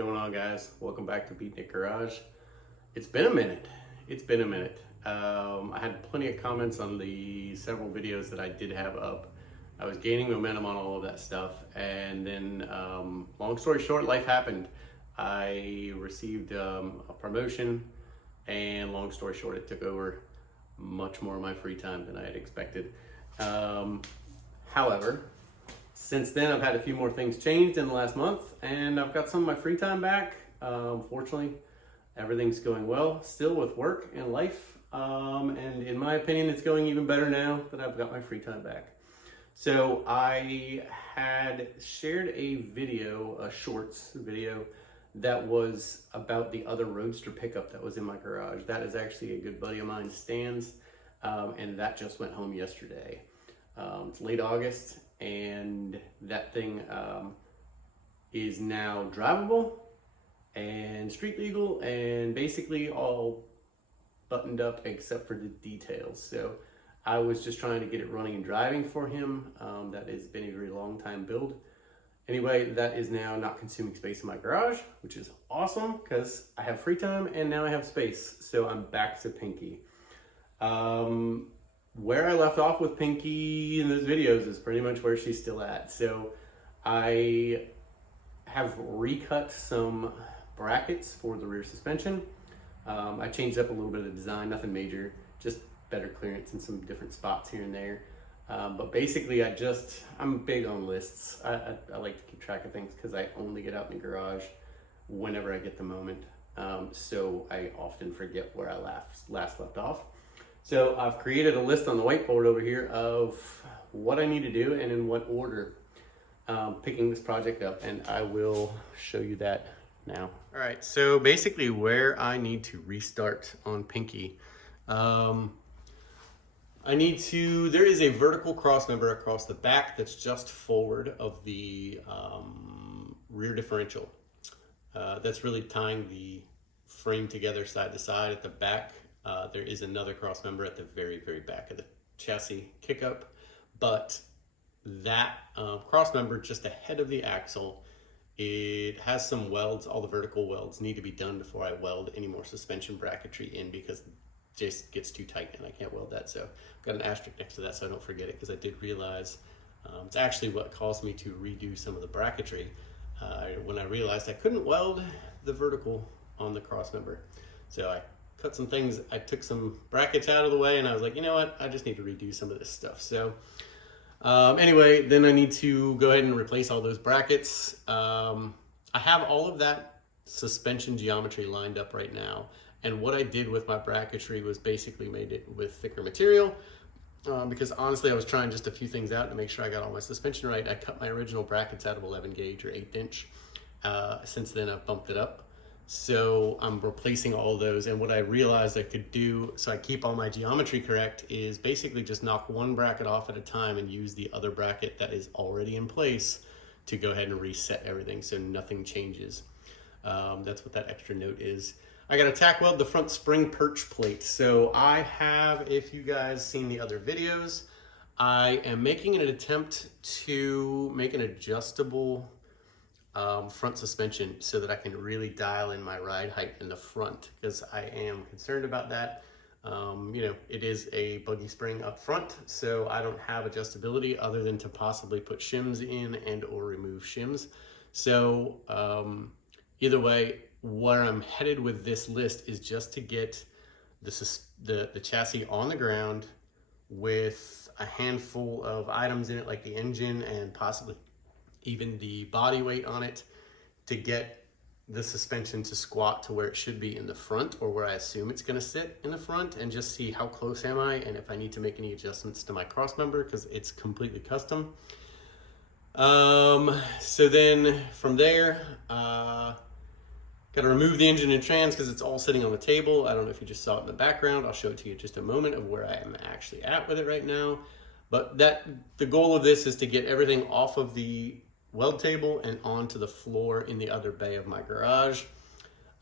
going on, guys? Welcome back to Beatnik Garage. It's been a minute. I had plenty of comments on the several videos that I did have up. I was gaining momentum on all of that stuff, and then long story short, life happened. I received a promotion, and long story short, it took over much more of my free time than I had expected. However, since then, I've had a few more things changed in the last month, and I've got some of my free time back. Fortunately, everything's going well still with work and life. And in my opinion, it's going even better now that I've got my free time back. So I had shared a video, a shorts video, that was about the other Roadster pickup that was in my garage. That is actually a good buddy of mine, Stan's, and that just went home yesterday. It's late August, and that thing is now drivable and street legal and basically all buttoned up except for the details. So I was just trying to get it running and driving for him. That has been a very long time build. Anyway, that is now not consuming space in my garage, which is awesome because I have free time and now I have space. So I'm back to Pinky. Where I left off with Pinky in those videos is pretty much where she's still at. So I have recut some brackets for the rear suspension. I changed up a little bit of the design, nothing major, just better clearance in some different spots here and there. But basically I'm big on lists. I like to keep track of things because I only get out in the garage whenever I get the moment. So I often forget where I last left off. So I've created a list on the whiteboard over here of what I need to do and in what order picking this project up, and I will show you that now. All right, so basically where I need to restart on Pinky, there is a vertical cross member across the back that's just forward of the rear differential. That's really tying the frame together side to side. At the back, there is another cross member at the very, very back of the chassis kick-up, but that cross member just ahead of the axle, it has some welds. All the vertical welds need to be done before I weld any more suspension bracketry in because it just gets too tight and I can't weld that. So I've got an asterisk next to that so I don't forget it, because I did realize it's actually what caused me to redo some of the bracketry when I realized I couldn't weld the vertical on the cross member. So I cut some things, I took some brackets out of the way, and I was like, you know what, I just need to redo some of this stuff. So anyway, then I need to go ahead and replace all those brackets. I have all of that suspension geometry lined up right now. And what I did with my bracketry was basically made it with thicker material because honestly, I was trying just a few things out to make sure I got all my suspension right. I cut my original brackets out of 11 gauge or 8 inch. Since then I've bumped it up. So I'm replacing all those, and what I realized I could do, so I keep all my geometry correct, is basically just knock one bracket off at a time and use the other bracket that is already in place to go ahead and reset everything so nothing changes. That's what that extra note is. I got to tack weld the front spring perch plate. So I have, if you guys seen the other videos, I am making an attempt to make an adjustable front suspension so that I can really dial in my ride height in the front, because I am concerned about that. You know, it is a buggy spring up front, so I don't have adjustability other than to possibly put shims in and or remove shims. So either way, where I'm headed with this list is just to get the chassis on the ground with a handful of items in it, like the engine and possibly even the body weight on it, to get the suspension to squat to where it should be in the front, or where I assume it's going to sit in the front, and just see how close am I and if I need to make any adjustments to my cross member, because it's completely custom. So then from there, got to remove the engine and trans because it's all sitting on the table. I don't know if you just saw it in the background. I'll show it to you in just a moment of where I am actually at with it right now. But the goal of this is to get everything off of the weld table and onto the floor in the other bay of my garage.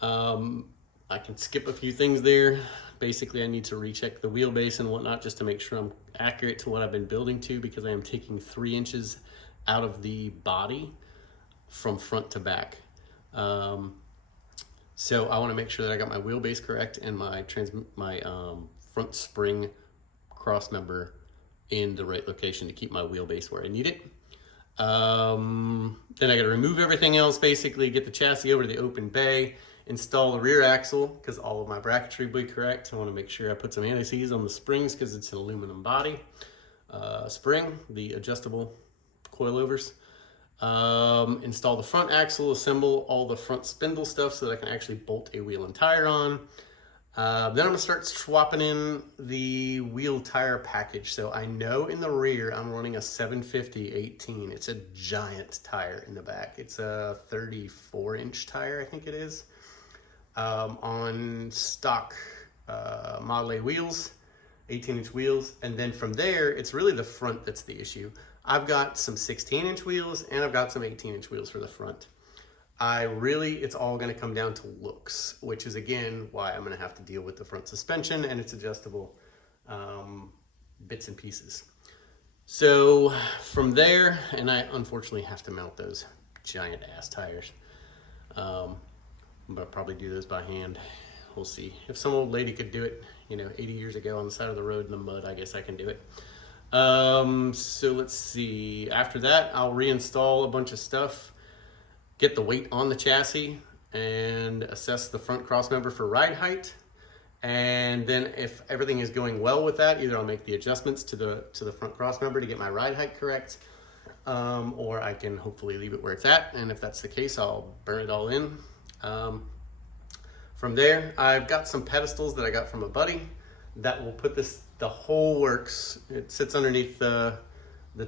I can skip a few things there. Basically, I need to recheck the wheelbase and whatnot just to make sure I'm accurate to what I've been building to, because I am taking 3 inches out of the body from front to back. So I want to make sure that I got my wheelbase correct and my front spring cross member in the right location to keep my wheelbase where I need it. Then I got to remove everything else, basically get the chassis over to the open bay, install the rear axle because all of my bracketry will be correct. I want to make sure I put some anti-seize on the springs because it's an aluminum body. Spring, the adjustable coilovers. Install the front axle, assemble all the front spindle stuff so that I can actually bolt a wheel and tire on. Then I'm gonna start swapping in the wheel tire package. So I know in the rear, I'm running a 750/18. It's a giant tire in the back. It's a 34-inch tire, I think it is, on stock Model A wheels, 18-inch wheels. And then from there, it's really the front that's the issue. I've got some 16-inch wheels and I've got some 18-inch wheels for the front. It's all gonna come down to looks, which is again, why I'm gonna have to deal with the front suspension and its adjustable bits and pieces. So from there, and I unfortunately have to mount those giant ass tires. But I'll probably do those by hand. We'll see. If some old lady could do it, 80 years ago on the side of the road in the mud, I guess I can do it. So let's see. After that, I'll reinstall a bunch of stuff, get the weight on the chassis, and assess the front cross member for ride height. And then if everything is going well with that, either I'll make the adjustments to the front cross member to get my ride height correct, or I can hopefully leave it where it's at. And if that's the case, I'll burn it all in. From there, I've got some pedestals that I got from a buddy that will put the whole works. It sits underneath the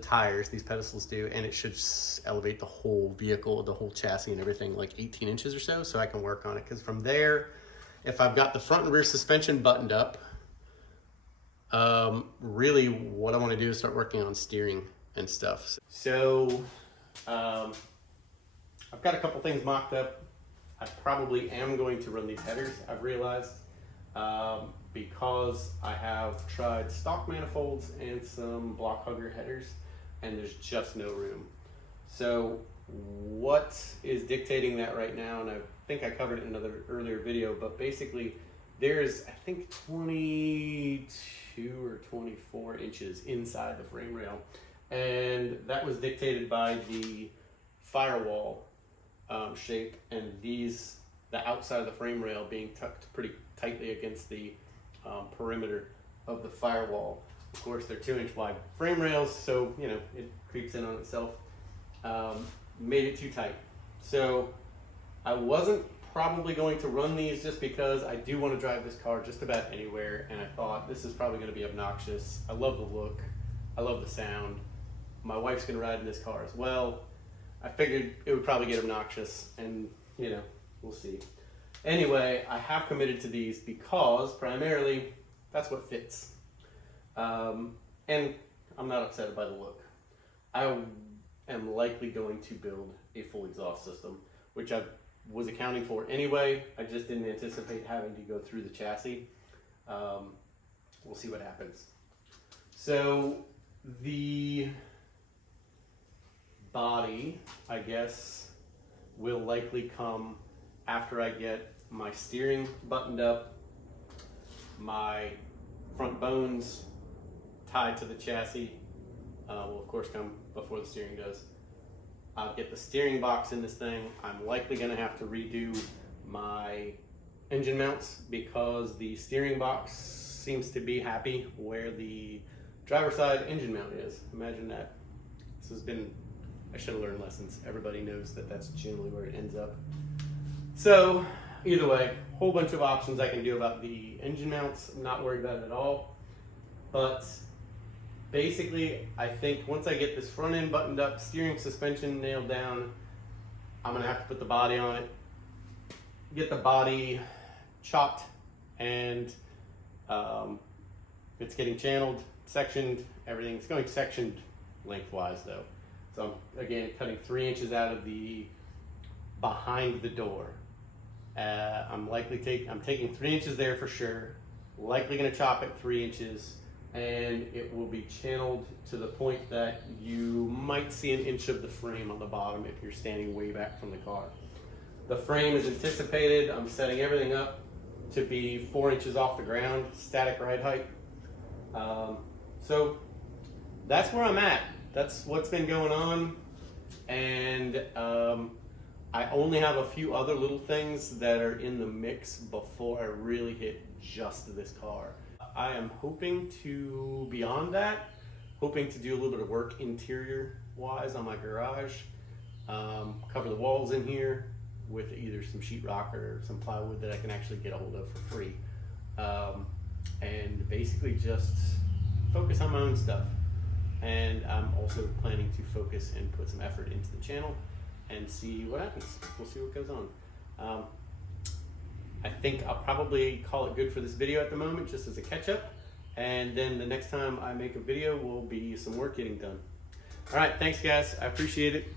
tires, these pedestals do, and it should elevate the whole vehicle, the whole chassis and everything like 18 inches or so I can work on it. Because from there, if I've got the front and rear suspension buttoned up, really what I want to do is start working on steering and stuff. So I've got a couple things mocked up. I probably am going to run these headers, I've realized, because I have tried stock manifolds and some block hugger headers, and there's just no room. So what is dictating that right now, and I think I covered it in another earlier video, but basically there's, I think, 22 or 24 inches inside the frame rail, and that was dictated by the firewall shape, and the outside of the frame rail being tucked pretty tightly against the perimeter of the firewall. Of course, they're 2-inch wide frame rails, so it creeps in on itself. Made it too tight. So I wasn't probably going to run these just because I do want to drive this car just about anywhere, and I thought this is probably going to be obnoxious. I love the look, I love the sound. My wife's going to ride in this car as well. I figured it would probably get obnoxious, and we'll see. Anyway, I have committed to these because primarily that's what fits. And I'm not upset by the look. I am likely going to build a full exhaust system, which I was accounting for anyway. I just didn't anticipate having to go through the chassis. We'll see what happens. So the body, I guess, will likely come after I get my steering buttoned up, my front bones tied to the chassis. Will of course come before the steering does. I'll get the steering box in this thing. I'm likely going to have to redo my engine mounts because the steering box seems to be happy where the driver's side engine mount is. Imagine that. I should have learned lessons. Everybody knows that that's generally where it ends up. So either way, whole bunch of options I can do about the engine mounts. I'm not worried about it at all. But basically, I think once I get this front end buttoned up, steering suspension nailed down, I'm gonna have to put the body on it, get the body chopped, and it's getting channeled, sectioned, everything's going sectioned lengthwise though. So I'm, again, cutting 3 inches out of the behind the door. I'm taking 3 inches there for sure. Likely gonna chop it 3 inches, and it will be channeled to the point that you might see an inch of the frame on the bottom if you're standing way back from the car. The frame is anticipated. I'm setting everything up to be 4 inches off the ground, static ride height. So that's where I'm at. That's what's been going on. And I only have a few other little things that are in the mix before I really hit just this car. I am hoping to, beyond that, hoping to do a little bit of work interior wise on my garage. Cover the walls in here with either some sheetrock or some plywood that I can actually get a hold of for free. And basically just focus on my own stuff. And I'm also planning to focus and put some effort into the channel and see what happens. We'll see what goes on. I think I'll probably call it good for this video at the moment, just as a catch up. And then the next time I make a video will be some work getting done. All right, thanks guys, I appreciate it.